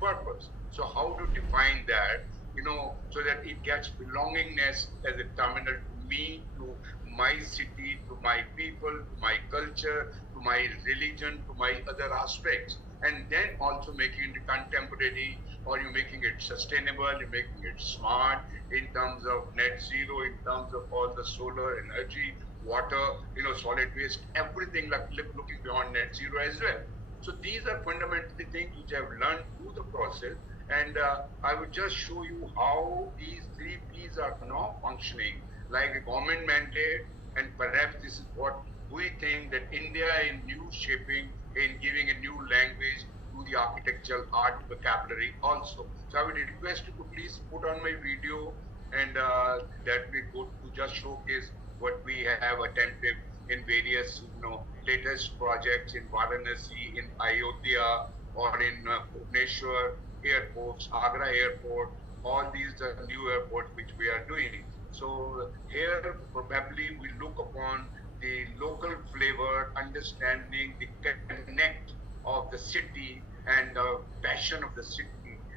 purpose. So how to define that, so that it gets belongingness as a terminal to me, to my city, to my people, to my culture, to my religion, to my other aspects. And then also making it contemporary, or you're making it sustainable, you're making it smart in terms of net zero, in terms of all the solar energy, water, solid waste, everything, like looking beyond net zero as well. So these are fundamentally things which I've learned through the process. And I will just show you how these three P's are now functioning like a government mandate. And perhaps this is what we think, that India in new shaping, in giving a new language to the architectural art vocabulary also. So I would request you to please put on my video, and that we go to just showcase what we have attempted in various, latest projects in Varanasi, in Ayodhya, or in Bhubaneswar airports, Agra airport, all these new airports which we are doing. So here probably we look upon the local flavor, understanding the connect of the city and the passion of the city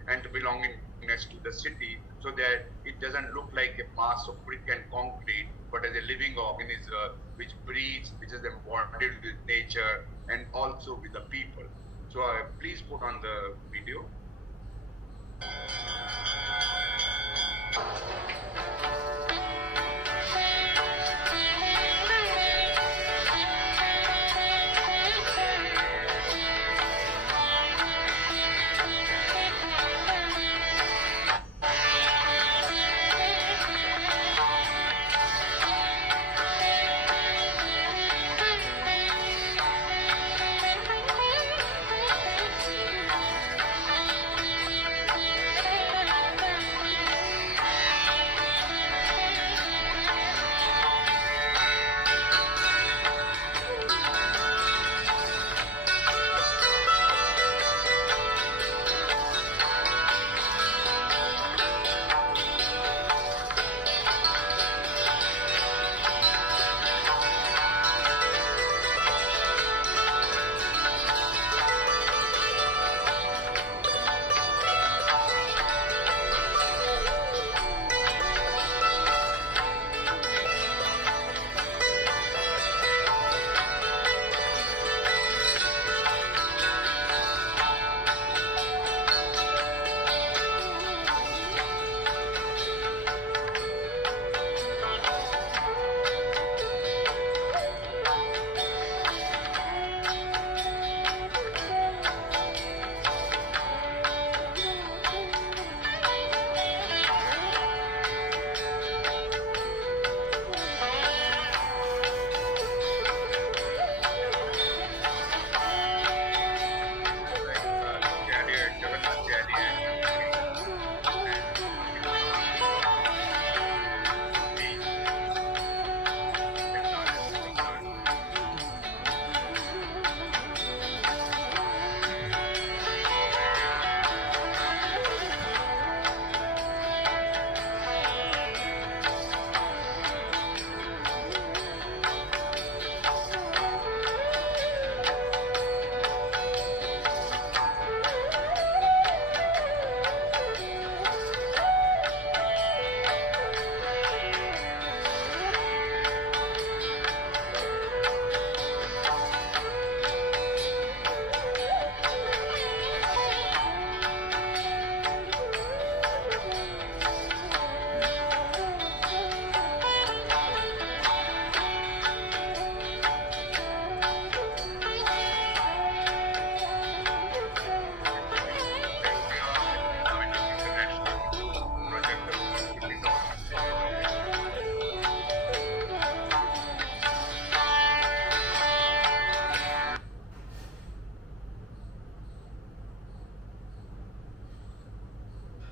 and the belongingness to the city, so that it doesn't look like a mass of brick and concrete, but as a living organism which breathes, which is embodied with nature and also with the people. So please put on the video.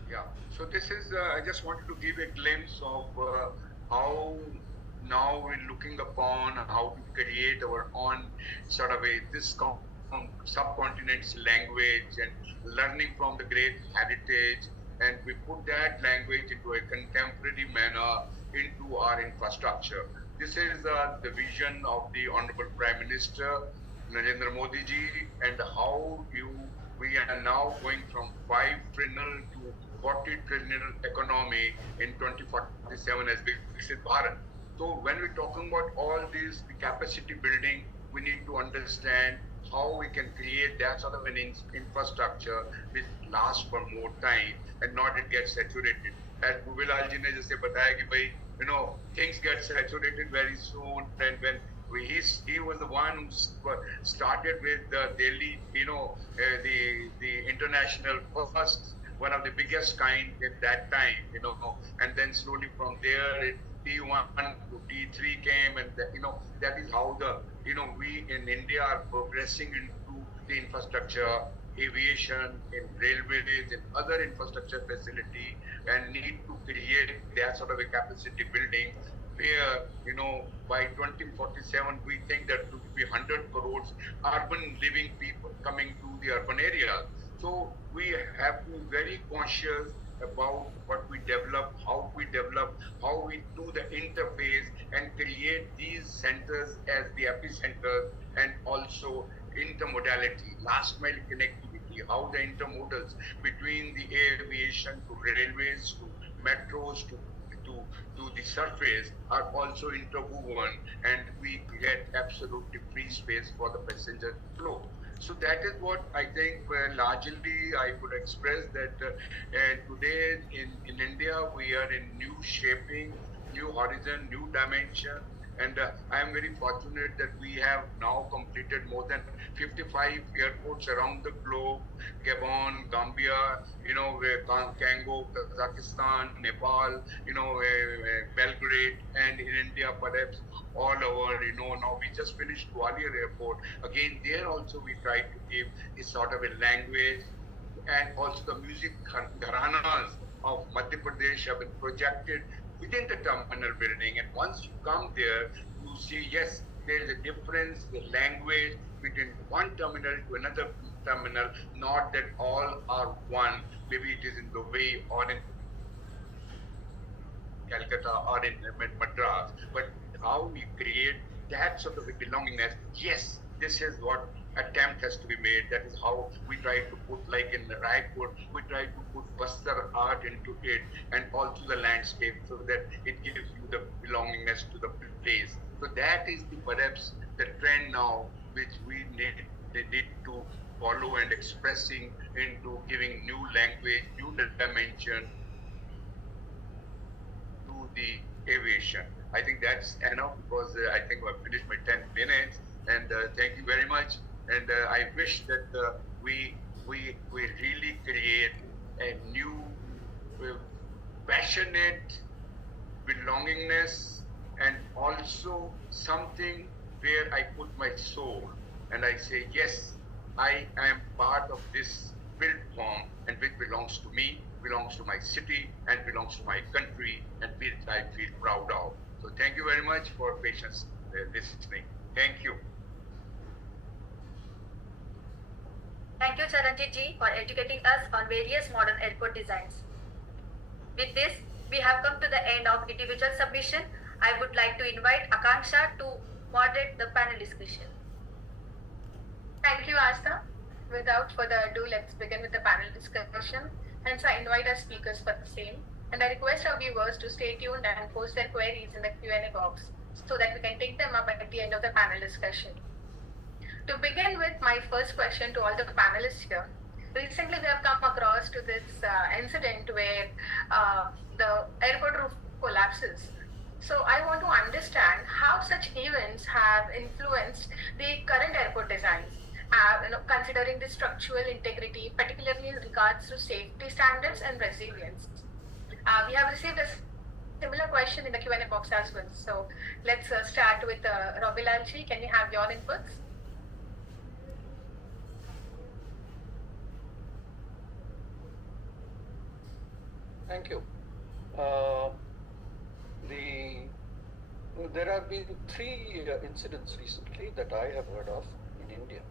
Yeah. So this is, I just wanted to give a glimpse of how now we're looking upon how to create our own sort of subcontinent's language, and learning from the great heritage, and we put that language into a contemporary manner into our infrastructure. This is the vision of the Honorable Prime Minister Narendra Modi ji, and how we are now going from 5 trillion to 40 trillion economy in 2047 as Viksit Bharat. So when we're talking about all this, the capacity building, we need to understand how we can create that sort of an infrastructure which lasts for more time and not it gets saturated. As Bhuvilal ji ne just बताया कि भाई, things get saturated very soon, and when he was the one who started with Delhi, the international first, one of the biggest kind at that time, and then slowly from there T1 to T3 came, and that is how we in India are progressing into the infrastructure, aviation, in railways, in other infrastructure facility, and need to create that sort of a capacity building where, by 2047, we think that there will be 100 crores urban living people coming to the urban areas. So we have to be very conscious about what we develop, how we do the interface and create these centers as the epicenters, and also intermodality, last mile connectivity, how the intermodals between the aviation to railways to metros to the surface are also interwoven, and we get absolutely free space for the passenger flow. So that is what I think largely I would express that today in India we are in new shaping, new horizon, new dimension. And I am very fortunate that we have now completed more than 55 airports around the globe, Gabon, Gambia, Congo, Kazakhstan, Nepal, Belgrade, and in India perhaps all over, now we just finished Gwalior Airport. Again, there also we try to give a sort of a language, and also the music gharanas of Madhya Pradesh have been projected within the terminal building. And once you come there, you see, yes, there is a difference, the language between one terminal to another terminal, not that all are one. Maybe it is in Dubai or in Calcutta or in Madras, but how we create that sort of a belongingness. Yes, this is what attempt has to be made. That is how we try to put, like in Raipur, we try to put Bastar art into it, and also the landscape, so that it gives you the belongingness to the place. So that is perhaps the trend now, which we need to follow and expressing into giving new language, new dimension to the aviation. I think that's enough, because I think I've finished my 10 minutes, and thank you very much. And I wish that we really create a new passionate belongingness, and also something where I put my soul and I say, yes, I am part of this built form, and which belongs to me, belongs to my city, and belongs to my country, and which I feel proud of. So thank you very much for patience listening. Thank you. Thank you, Charanjit ji, for educating us on various modern airport designs. With this, we have come to the end of individual submission. I would like to invite Akanksha to moderate the panel discussion. Thank you, Asta. Without further ado, let's begin with the panel discussion. Hence, I invite our speakers for the same, and I request our viewers to stay tuned and post their queries in the Q&A box so that we can take them up at the end of the panel discussion. To begin with, my first question to all the panelists here. Recently, we have come across to this incident where the airport roof collapses. So I want to understand how such events have influenced the current airport designs, considering the structural integrity, particularly in regards to safety standards and resilience. We have received a similar question in the Q&A box as well. So let's start with Robilal ji. Can we have your inputs? Thank you. There have been 3 incidents recently that I have heard of in India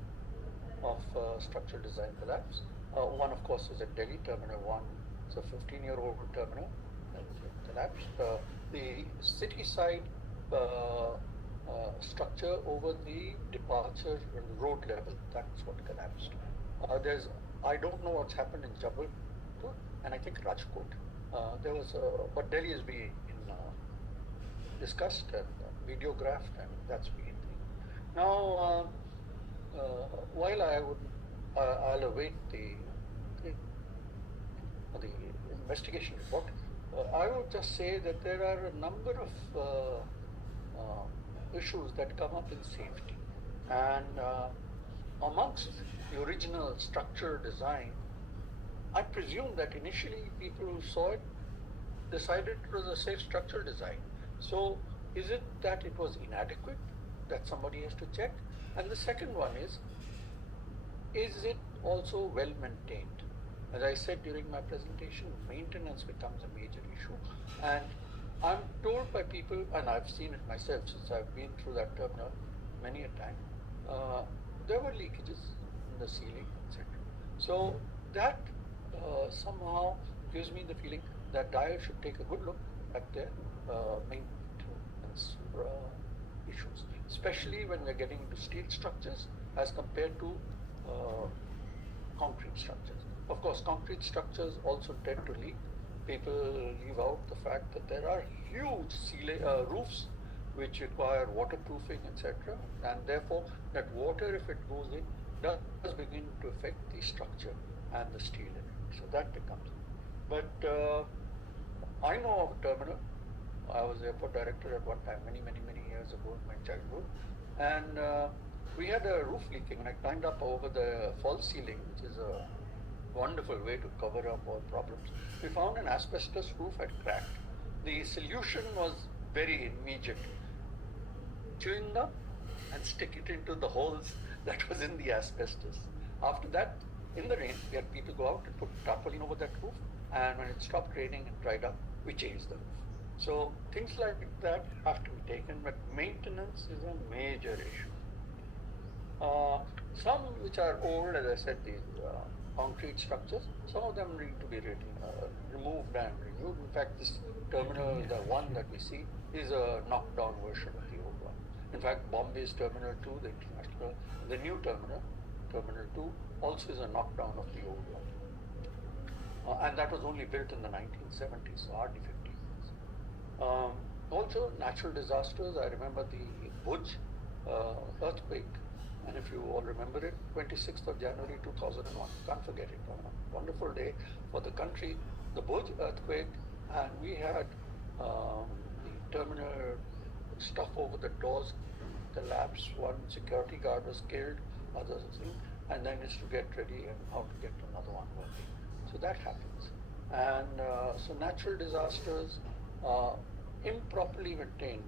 of structural design collapse. One, of course, was at Delhi Terminal 1. It's a 15-year-old terminal that collapsed. The city side structure over the departure road level, that's what collapsed. I don't know what's happened in Jabalpur Coimbatore, and I think Rajkot. There was, but Delhi is being discussed and videographed, and that's being thing. Now, while I'll await the investigation report, I would just say that there are a number of issues that come up in safety, and amongst the original structural design, I presume that initially people who saw it decided it was a safe structural design. So is it that it was inadequate that somebody has to check? And the second one is it also well maintained? As I said during my presentation, maintenance becomes a major issue. And I'm told by people, and I've seen it myself since I've been through that terminal many a time, there were leakages in the ceiling, etc. So that somehow gives me the feeling that DIA should take a good look at their maintenance issues, especially when we're getting into steel structures as compared to concrete structures. Of course, concrete structures also tend to leak. People leave out the fact that there are huge roofs which require waterproofing, etc. And therefore, that water, if it goes in, does begin to affect the structure and the steel in it. So that becomes. But I know of a terminal. I was airport director at one time, many years ago in my childhood, and we had a roof leaking, and I climbed up over the false ceiling, which is a wonderful way to cover up all problems. We found an asbestos roof had cracked. The solution was very immediate. Chewing gum and stick it into the holes that was in the asbestos. After that, in the rain, we had people go out and put tarpaulin over that roof, and when it stopped raining and dried up, we changed the roof. So things like that have to be taken, but maintenance is a major issue. Some which are old, as I said, these concrete structures, some of them need to be removed and renewed. In fact, this terminal, the one that we see, is a knocked-down version of the old one. In fact, Bombay's Terminal 2, the new terminal, Terminal 2, also is a knockdown of the old one. And that was only built in the 1970s, so hardly 50 years. Also, natural disasters. I remember the Bhuj earthquake, and if you all remember it, 26th of January 2001, can't forget it. A wonderful day for the country. The Bhuj earthquake, and we had the terminal stuff over the doors, the labs. One security guard was killed, others, and then is to get ready and how to get another one working. So that happens. And so natural disasters, improperly maintained.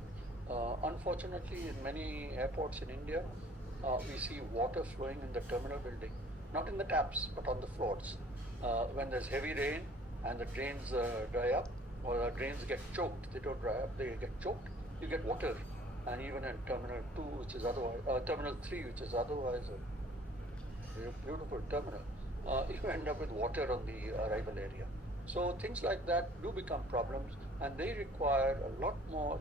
Unfortunately, in many airports in India, we see water flowing in the terminal building, not in the taps, but on the floors. When there's heavy rain and the drains dry up, or the drains get choked, they don't dry up, they get choked, you get water. And even in Terminal 2, which is otherwise, Terminal 3, which is otherwise a beautiful terminal, you end up with water on the arrival area. So things like that do become problems, and they require a lot more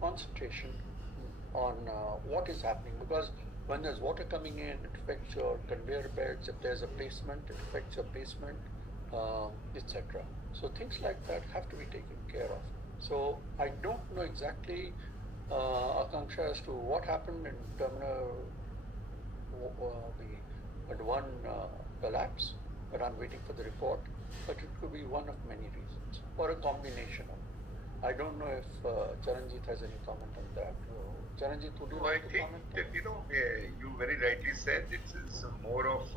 concentration on what is happening, because when there's water coming in, it affects your conveyor belts. If there's a basement, it affects your basement, etc. So things like that have to be taken care of. So I don't know exactly, Akanksha, as to what happened in terminal the one collapse, but I'm waiting for the report. But it could be one of many reasons, or a combination of. I don't know if Charanjit has any comment on that. Charanjit, would you I like to think comment? that, you very rightly said it is more of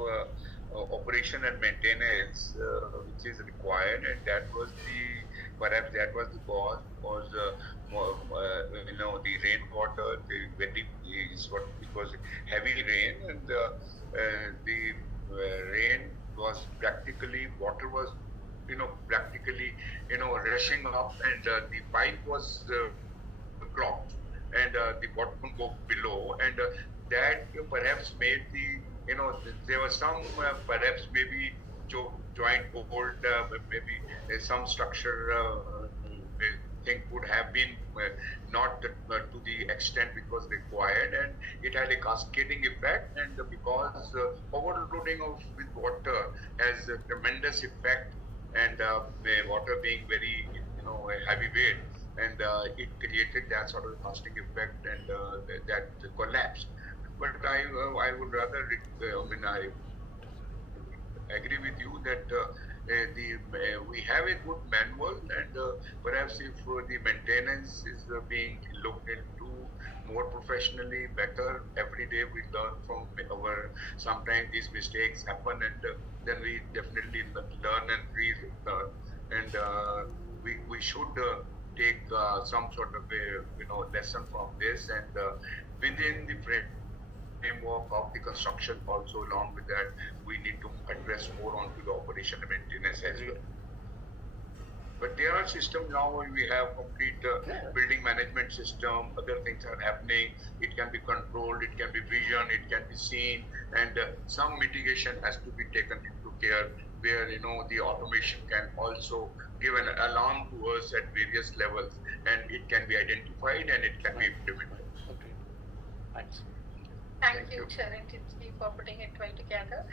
operation and maintenance which is required, and perhaps that was the cause, because the rainwater, because heavy rain, and the rain was water was practically rushing up, and the pipe was clogged, and the bottom go below, and that perhaps made there was some perhaps joint hold, maybe some structure thing would have been not to the extent which was required, and it had a cascading effect. And because overloading of with water has a tremendous effect, and water being very a heavyweight, and it created that sort of casting effect, and that collapse. But I would rather I agree with you that we have a good manual, and perhaps if the maintenance is being looked into more professionally, better every day we learn from our. Sometimes these mistakes happen, and then we definitely learn and relearn, and we should take some sort of a lesson from this, and within the framework of the construction also along with that we need to address more onto the operation and maintenance as well. But there are systems now where we have complete building management system, other things are happening, it can be controlled, it can be vision, it can be seen, and some mitigation has to be taken into care where the automation can also give an alarm to us at various levels, and it can be identified and it can be implemented. Okay. Thanks. Thank you, Charanjit, for putting it well together.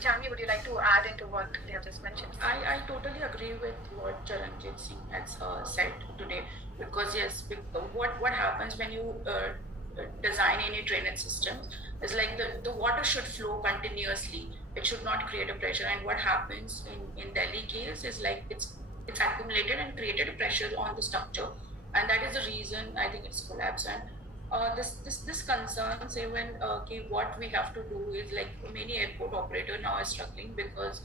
Jami, would you like to add into what they have just mentioned? I totally agree with what Charanjit Singh has said today, because yes, what happens when you design any drainage system is like the water should flow continuously. It should not create a pressure. And what happens in Delhi case is like it's accumulated and created a pressure on the structure, and that is the reason I think it's collapsed. And this concerns even what we have to do is like many airport operator now are struggling because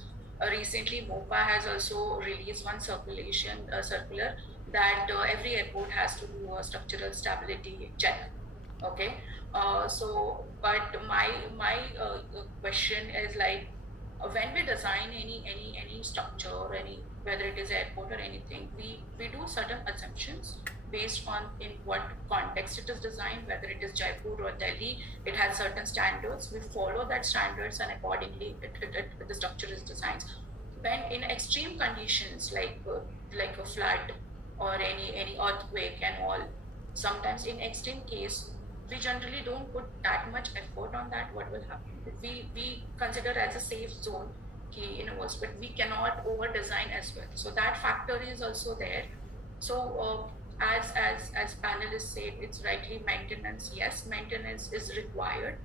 recently MOPA has also released one circular that every airport has to do a structural stability check. Okay, so but my question is like when we design any structure or any whether it is airport or anything, we do certain assumptions based on in what context it is designed, whether it is Jaipur or Delhi, it has certain standards. We follow that standards and accordingly the structure is designed. When in extreme conditions like a flood or any earthquake and all, sometimes in extreme case we generally don't put that much effort on that. What will happen? We consider as a safe zone but we cannot over design as well. So that factor is also there. So as panelists said, it's rightly maintenance. Yes, maintenance is required.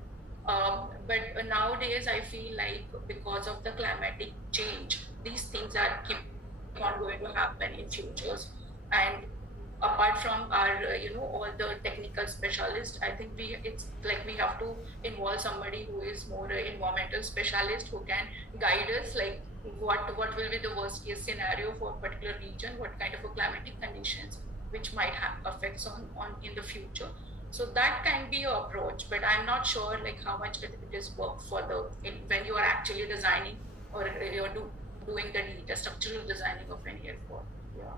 But nowadays I feel like because of the climatic change, these things are keep on going to happen in futures. And apart from our all the technical specialists, I think it's like we have to involve somebody who is more environmental specialist who can guide us like what will be the worst case scenario for a particular region, what kind of a climatic conditions which might have effects on in the future. So that can be your approach, but I'm not sure like how much it is work for when you are actually designing or you're doing the structural designing of any airport. Yeah.